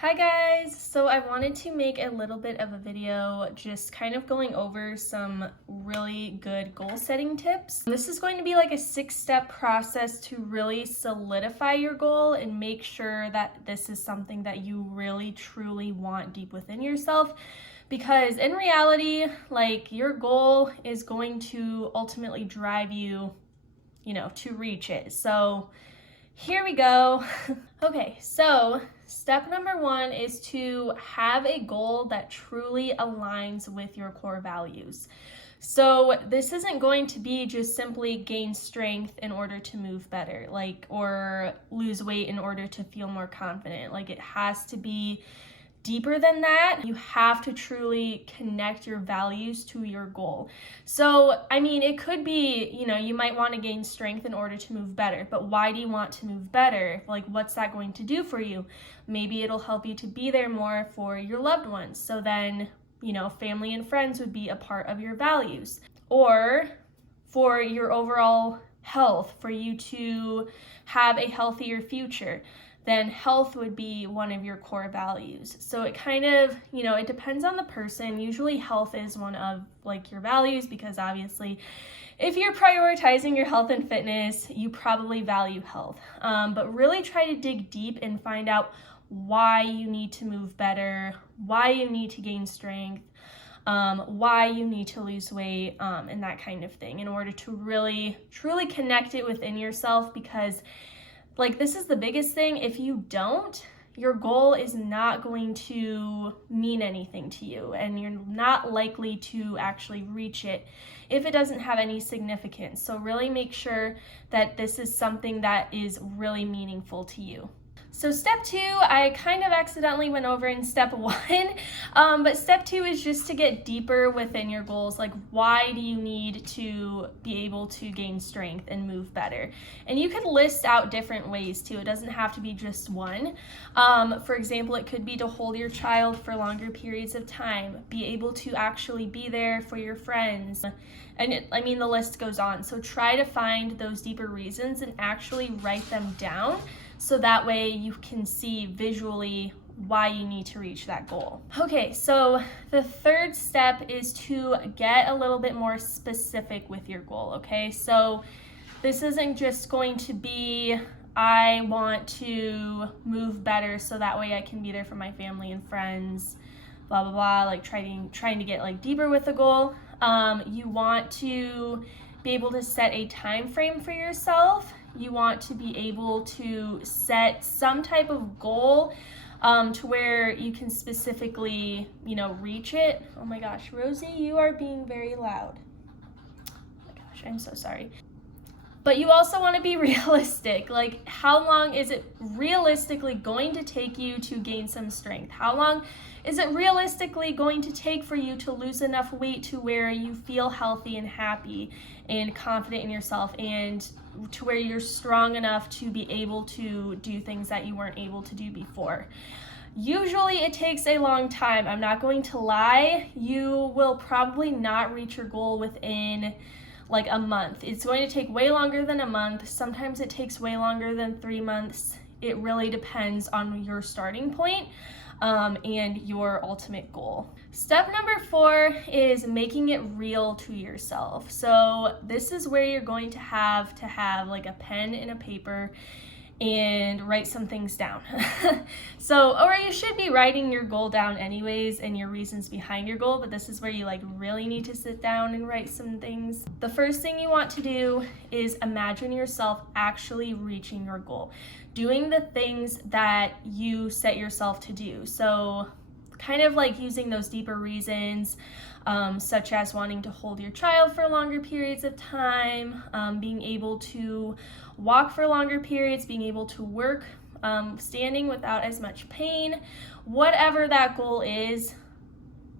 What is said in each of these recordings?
Hi guys! So I wanted to make a little bit of a video just kind of going over some really good goal setting tips. This is going to be like a 6-step process to really solidify your goal and make sure that this is something that you really truly want deep within yourself. Because in reality, like, your goal is going to ultimately drive you, to reach it. So here we go. Okay, so step number 1 is to have a goal that truly aligns with your core values. So this isn't going to be just simply gain strength in order to move better, or lose weight in order to feel more confident. It has to be deeper than that. You have to truly connect your values to your goal. So, it could be, you might want to gain strength in order to move better, but why do you want to move better? What's that going to do for you? Maybe it'll help you to be there more for your loved ones. So then, family and friends would be a part of your values. Or for your overall health, for you to have a healthier future, then health would be one of your core values. So it kind of, it depends on the person. Usually health is one of your values, because obviously if you're prioritizing your health and fitness, you probably value health. But really try to dig deep and find out why you need to move better, why you need to gain strength, why you need to lose weight, and that kind of thing, in order to really, truly connect it within yourself. Because this is the biggest thing. If you don't, your goal is not going to mean anything to you, and you're not likely to actually reach it if it doesn't have any significance. So really make sure that this is something that is really meaningful to you. So step 2, I kind of accidentally went over in step 1, but step 2 is just to get deeper within your goals. Why do you need to be able to gain strength and move better? And you could list out different ways too. It doesn't have to be just one. For example, it could be to hold your child for longer periods of time, be able to actually be there for your friends, and the list goes on. So try to find those deeper reasons and actually write them down, so that way you can see visually why you need to reach that goal. Okay, so the third step is to get a little bit more specific with your goal, okay? So this isn't just going to be, I want to move better so that way I can be there for my family and friends, blah, blah, blah, trying to get deeper with the goal. You want to be able to set a time frame for yourself. You want to be able to set some type of goal to where you can specifically, reach it. Oh my gosh, Rosie, you are being very loud. Oh my gosh, I'm so sorry. But you also want to be realistic. How long is it realistically going to take you to gain some strength? How long is it realistically going to take for you to lose enough weight to where you feel healthy and happy and confident in yourself, and to where you're strong enough to be able to do things that you weren't able to do before? Usually it takes a long time. I'm not going to lie. You will probably not reach your goal within a month. It's going to take way longer than a month. Sometimes it takes way longer than 3 months. It really depends on your starting point and your ultimate goal. Step number 4 is making it real to yourself. So this is where you're going to have a pen and a paper and write some things down. Or you should be writing your goal down anyways and your reasons behind your goal, but this is where you really need to sit down and write some things. The first thing you want to do is imagine yourself actually reaching your goal, doing the things that you set yourself to do. So kind of using those deeper reasons, such as wanting to hold your child for longer periods of time, being able to walk for longer periods, being able to work standing without as much pain. Whatever that goal is,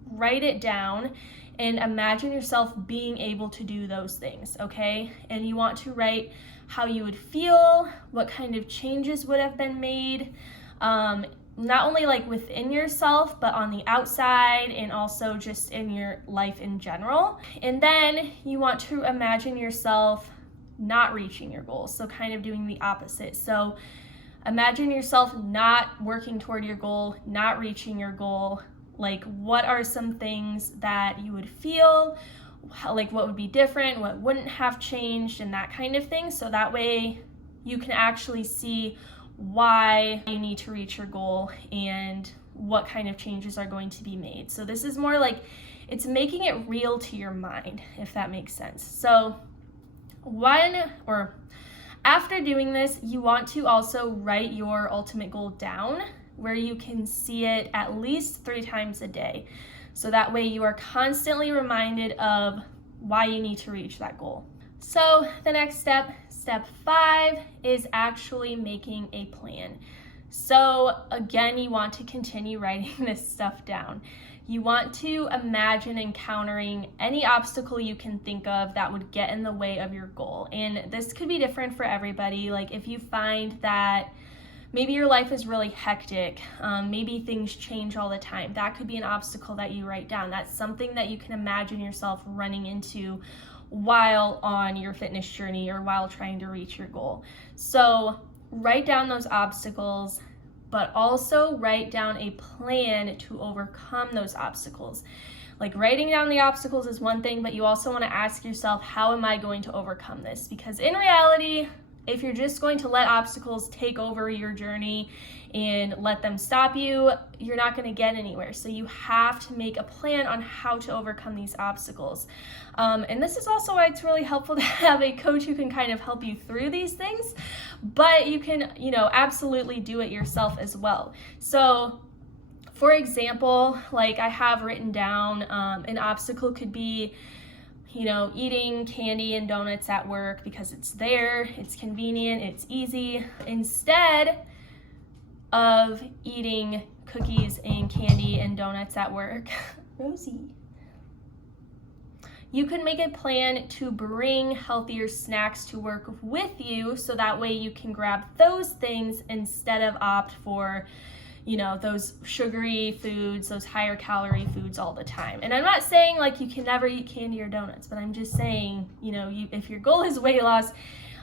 write it down and imagine yourself being able to do those things, okay? And you want to write how you would feel, what kind of changes would have been made, not only within yourself, but on the outside, and also just in your life in general. And then you want to imagine yourself not reaching your goals, so kind of doing the opposite. So Imagine yourself not working toward your goal, not reaching your goal. Like, what are some things that you would feel? Like, what would be different? What wouldn't have changed? And that kind of thing. So that way you can actually see why you need to reach your goal and what kind of changes are going to be made. So this is more like it's making it real to your mind, if that makes sense. So after doing this, you want to also write your ultimate goal down where you can see it at least 3 times a day. So that way you are constantly reminded of why you need to reach that goal. So the next step, step 5, is actually making a plan. So again, you want to continue writing this stuff down. You want to imagine encountering any obstacle you can think of that would get in the way of your goal. And this could be different for everybody. Like if you find that maybe your life is really hectic, maybe things change all the time, that could be an obstacle that you write down. That's something that you can imagine yourself running into while on your fitness journey or while trying to reach your goal. So write down those obstacles, but also write down a plan to overcome those obstacles. Like writing down the obstacles is one thing, but you also want to ask yourself, how am I going to overcome this? Because in reality, if you're just going to let obstacles take over your journey and let them stop you, you're not going to get anywhere. So you have to make a plan on how to overcome these obstacles. And this is also why it's really helpful to have a coach who can kind of help you through these things, but you can, absolutely do it yourself as well. So for example, like I have written down, an obstacle could be, eating candy and donuts at work because it's there, it's convenient, it's easy, instead of eating cookies and candy and donuts at work. Rosie. You can make a plan to bring healthier snacks to work with you so that way you can grab those things instead of opt for those sugary foods, those higher calorie foods all the time. And I'm not saying like you can never eat candy or donuts, but I'm just saying, if your goal is weight loss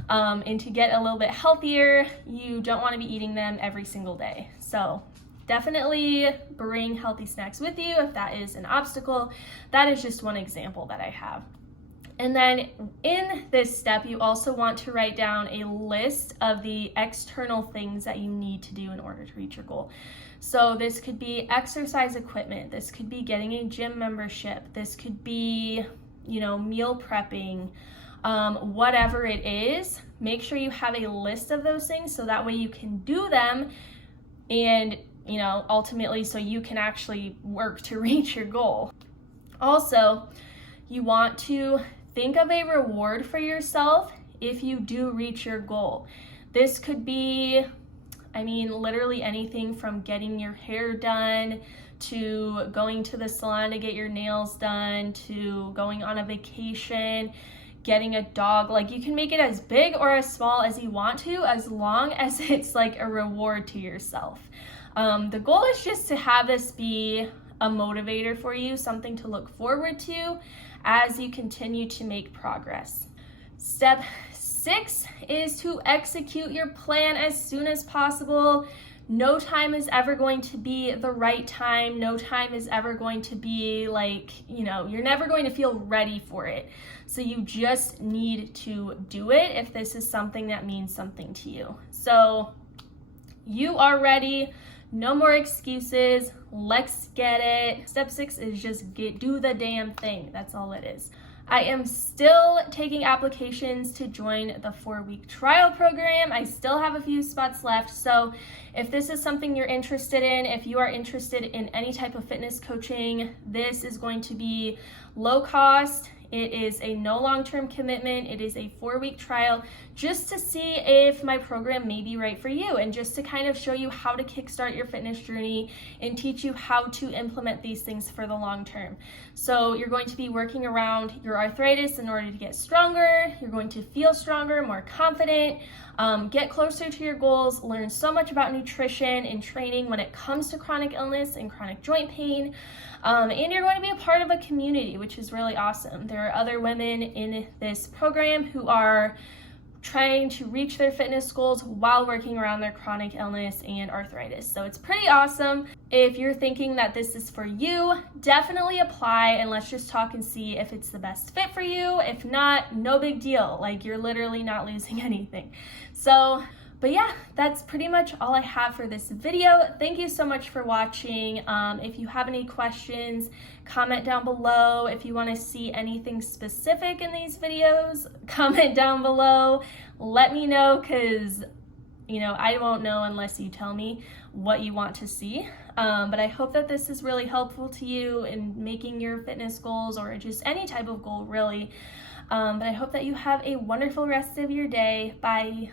and to get a little bit healthier, you don't want to be eating them every single day. So definitely bring healthy snacks with you if that is an obstacle. That is just one example that I have. And then in this step, you also want to write down a list of the external things that you need to do in order to reach your goal. So this could be exercise equipment. This could be getting a gym membership. This could be, meal prepping, whatever it is. Make sure you have a list of those things so that way you can do them and, ultimately so you can actually work to reach your goal. Also, you want to think of a reward for yourself if you do reach your goal. This could be, literally anything from getting your hair done to going to the salon to get your nails done to going on a vacation, getting a dog. Like you can make it as big or as small as you want to, as long as it's like a reward to yourself. The goal is just to have this be a motivator for you, something to look forward to as you continue to make progress. Step 6 is to execute your plan as soon as possible. No time is ever going to be the right time. No time is ever going to be like, you're never going to feel ready for it. So you just need to do it if this is something that means something to you. So you are ready. No more excuses. Let's get it. Step 6 is just do the damn thing. That's all it is. I am still taking applications to join the 4-week trial program. I still have a few spots left. So if this is something you're interested in, if you are interested in any type of fitness coaching, this is going to be low cost. It is a no long-term commitment. It is a 4-week trial just to see if my program may be right for you and just to kind of show you how to kickstart your fitness journey and teach you how to implement these things for the long term. So you're going to be working around your arthritis in order to get stronger. You're going to feel stronger, more confident, get closer to your goals, learn so much about nutrition and training when it comes to chronic illness and chronic joint pain. And you're going to be a part of a community, which is really awesome. There are other women in this program who are trying to reach their fitness goals while working around their chronic illness and arthritis. So it's pretty awesome. If you're thinking that this is for you, definitely apply and let's just talk and see if it's the best fit for you. If not, no big deal. Like, you're literally not losing anything. So, but yeah, that's pretty much all I have for this video. Thank you so much for watching. If you have any questions, comment down below. If you want to see anything specific in these videos, comment down below. Let me know, because I won't know unless you tell me what you want to see. But I hope that this is really helpful to you in making your fitness goals, or just any type of goal really. But I hope that you have a wonderful rest of your day. Bye.